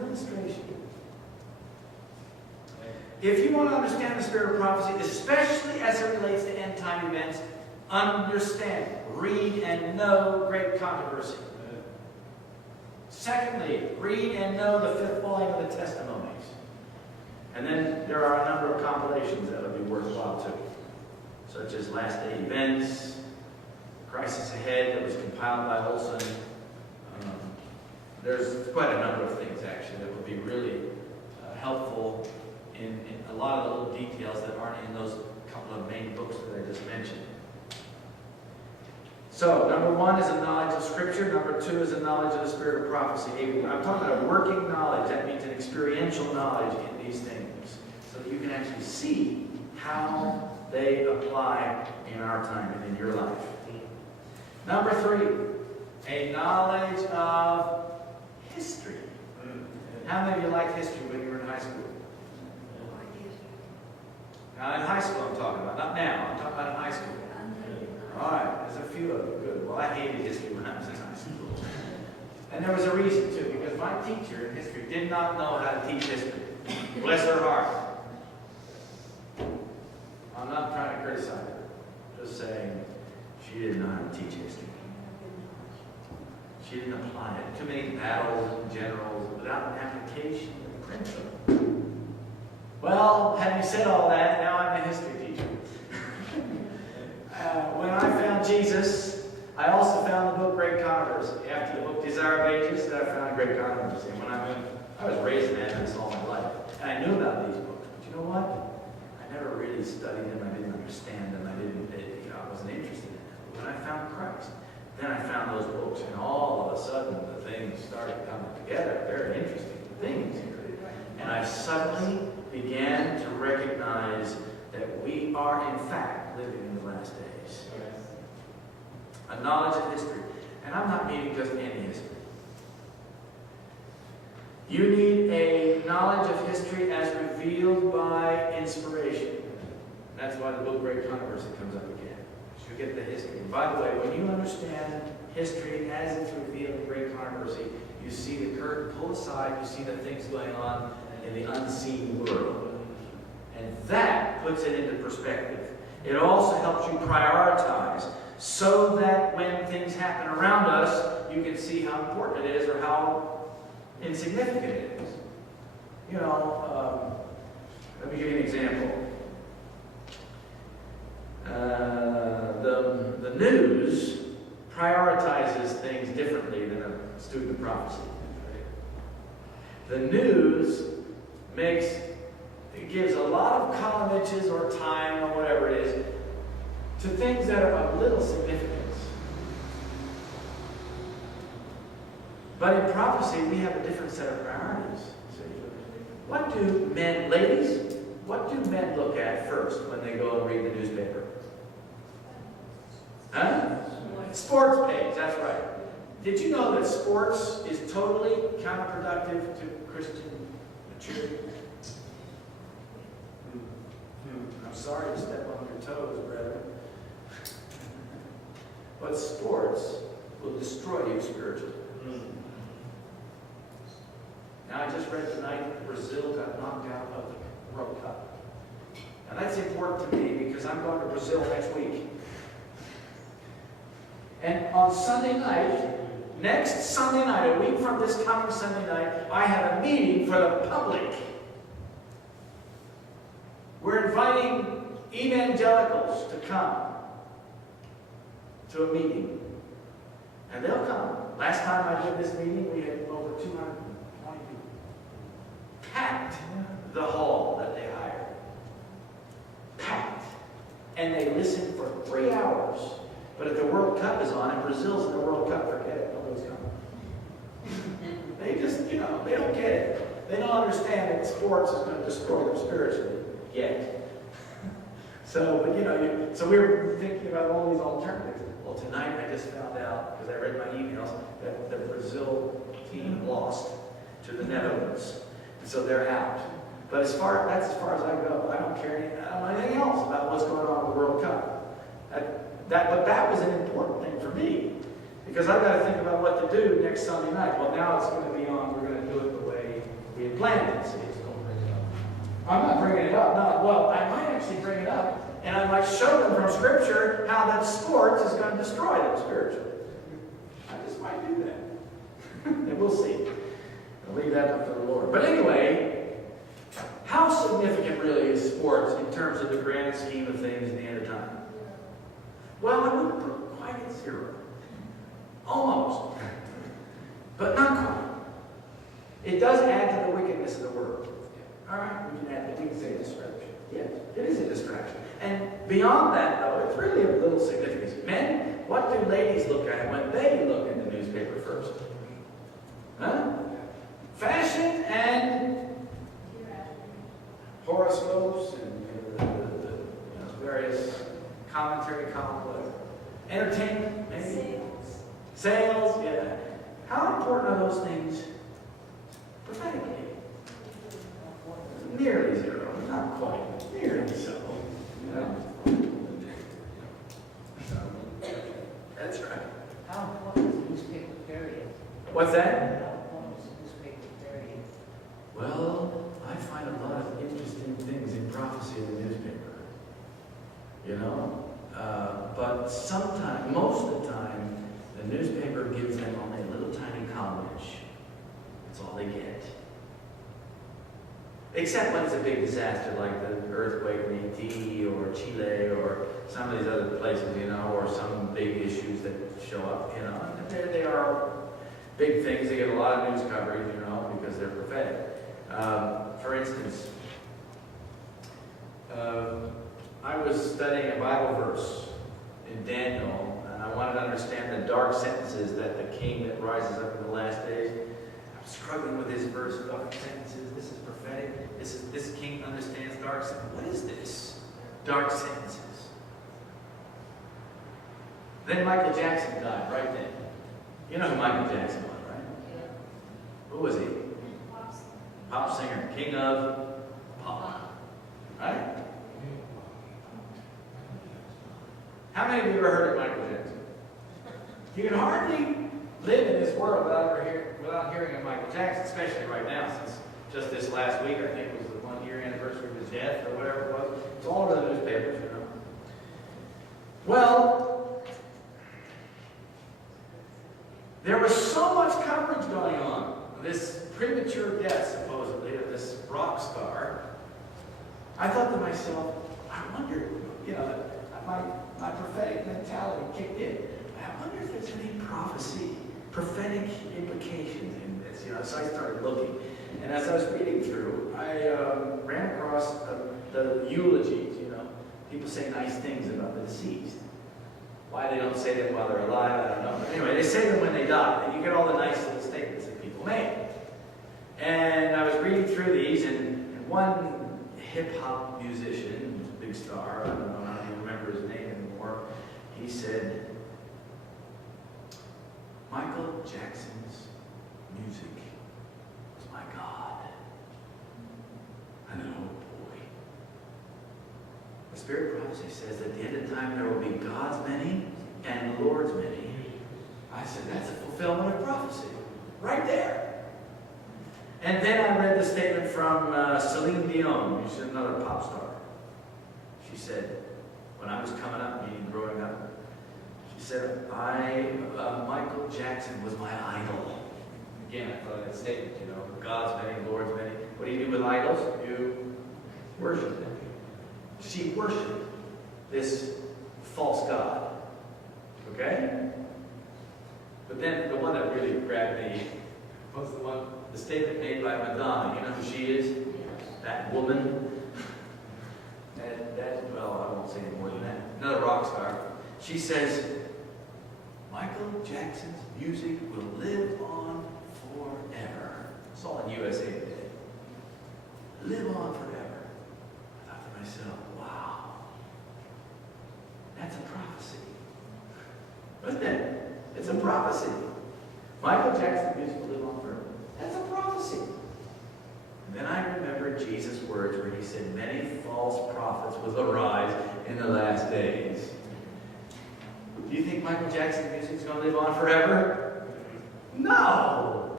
illustration. If you want to understand the spirit of prophecy, especially as it relates to end-time events, understand, read and know great controversy. Secondly, read and know the 5th volume of the Testimonies. And then there are a number of compilations that would be worthwhile too, such as Last Day Events, Crisis Ahead that was compiled by Olson. There's quite a number of things actually that would be really helpful in a lot of the little details that aren't in those couple of main books that I just mentioned. So, number 1 is a knowledge of Scripture. Number 2 is a knowledge of the spirit of prophecy. I'm talking about working knowledge. That means an experiential knowledge in these things, so that you can actually see how they apply in our time and in your life. Number 3, a knowledge of history. How many of you liked history when you were in high school? Now, in high school I'm talking about, not now. I'm talking about in high school. All right, there's a few of you. Good. Well, I hated history when I was in high school. And there was a reason, too, because my teacher in history did not know how to teach history. Bless her heart. I'm not trying to criticize her. Just saying she didn't know how to teach history. She didn't apply it. Too many battles and generals without an application of principle. Well, having said all that, now I'm a history teacher. When I found Jesus, I also found the book Great Controversy. After the book Desire of Ages, I found Great Controversy. When I was raised in Adventist all my life, and I knew about these books. But you know what? I never really studied them. I didn't understand them. I wasn't interested in them. But when I found Christ, then I found those books, and all of a sudden the things started coming together. Very interesting things here. And I suddenly began to recognize that we are, in fact, living in the last days. A knowledge of history. And I'm not meaning just any history. You need a knowledge of history as revealed by inspiration. That's why the book Great Controversy comes up again. You get the history. And by the way, when you understand history as it's revealed in Great Controversy, you see the curtain pulled aside, you see the things going on in the unseen world. And that puts it into perspective. It also helps you prioritize so that when things happen around us, you can see how important it is or how insignificant it is. Let me give you an example. The news prioritizes things differently than a student of prophecy. The news gives a lot of column inches or time or whatever it is to things that are of little significance. But in prophecy, we have a different set of priorities. What do men, ladies, what do men look at first when they go and read the newspaper? Huh? Sports page, that's right. Did you know that sports is totally counterproductive to Christian maturity? I'm sorry to step on your toes, brethren. But sports will destroy you spiritually. Now, I just read tonight that Brazil got knocked out of the World Cup. Now, that's important to me because I'm going to Brazil next week. And on Sunday night, next Sunday night, a week from this coming Sunday night, I have a meeting for the public. We're inviting evangelicals to come to a meeting. And they'll come. Last time I did this meeting, we had over 220 people. Packed the hall that they hired. Packed. And they listened for 3 hours. But if the World Cup is on and Brazil's in the World Cup, forget it. Nobody's coming. They just, they don't get it. They don't understand that sports is going to destroy them spiritually yet. So, so we were thinking about all these alternatives. Well, tonight I just found out, because I read my emails, that the Brazil team lost to the Netherlands. And so they're out. But that's as far as I go. I don't care anything else about what's going on with the World Cup. But that was an important thing for me. Because I've got to think about what to do next Sunday night. Well, now it's going to be on. We're going to do it the way it up. No, well, I might actually bring it up, and I might show them from Scripture how that sports is going to destroy them spiritually. I just might do that. And we'll see. I'll leave that up to the Lord. But anyway, how significant really is sports in terms of the grand scheme of things in the end of time? Well, I wouldn't put quite at zero. Almost. But not quite. It does add to the wickedness of the world. All right, we can say distraction. Yes, it is a distraction. And beyond that, though, it's really of little significance. Men, what do ladies look at when they look in the newspaper first? Huh? Fashion and horoscopes and various commentary, whatever. Entertainment, maybe. Sales, yeah. How important are those things prophetically? Nearly zero, not quite. Nearly so. That's right. How important is the newspaper period? What's that? How important is the newspaper period? Well, I find a lot of interesting things in prophecy in the newspaper. But sometimes, most of the time, the newspaper gives them only a little tiny column-ish. That's all they get. Except when it's a big disaster like the earthquake in Haiti or Chile or some of these other places, or some big issues that show up, And there they are, big things. They get a lot of news coverage, because they're prophetic. For instance, I was studying a Bible verse in Daniel, and I wanted to understand the dark sentences that the king that rises up in the last days. I'm struggling with this verse, dark sentences. This is prophetic. This king understands dark sentences. What is this? Dark sentences. Then Michael Jackson died right then. You know who Michael Jackson was, right? Yeah. Who was he? Pop singer, king of pop. Right? How many of you ever heard of Michael Jackson? You can hardly live in this world without hearing of Michael Jackson, especially right now, since just this last week, I think, was the 1-year anniversary of his death, or whatever it was. It's all over the newspapers, Well, there was so much coverage going on. This premature death, supposedly, of this rock star. I thought to myself, I wonder, my prophetic mentality kicked in. I wonder if there's any prophecy, prophetic implications in this. So I started looking. And as I was reading through, I ran across the eulogies, people say nice things about the deceased. Why they don't say them while they're alive, I don't know. But anyway, they say them when they die. And you get all the nice little statements that people make. And I was reading through these, and one hip-hop musician, big star, I don't even remember his name anymore, he said, Michael Jackson's music was my God. And oh boy. The Spirit of Prophecy says that at the end of time there will be God's many and the Lord's many. I said, that's a fulfillment of prophecy. Right there. And then I read the statement from Celine Dion, who's another pop star. She said, when I was coming up, meaning growing up, she said, Michael Jackson was my idol. Again, I thought that statement, God's many, Lord's many. What do you do with idols? You worship them. She worshiped this false god. Okay? But then the one that really grabbed me was the statement made by Madonna. You know who she is? That woman. Well, I won't say any more than that. Another rock star. She says, Michael Jackson's music will live on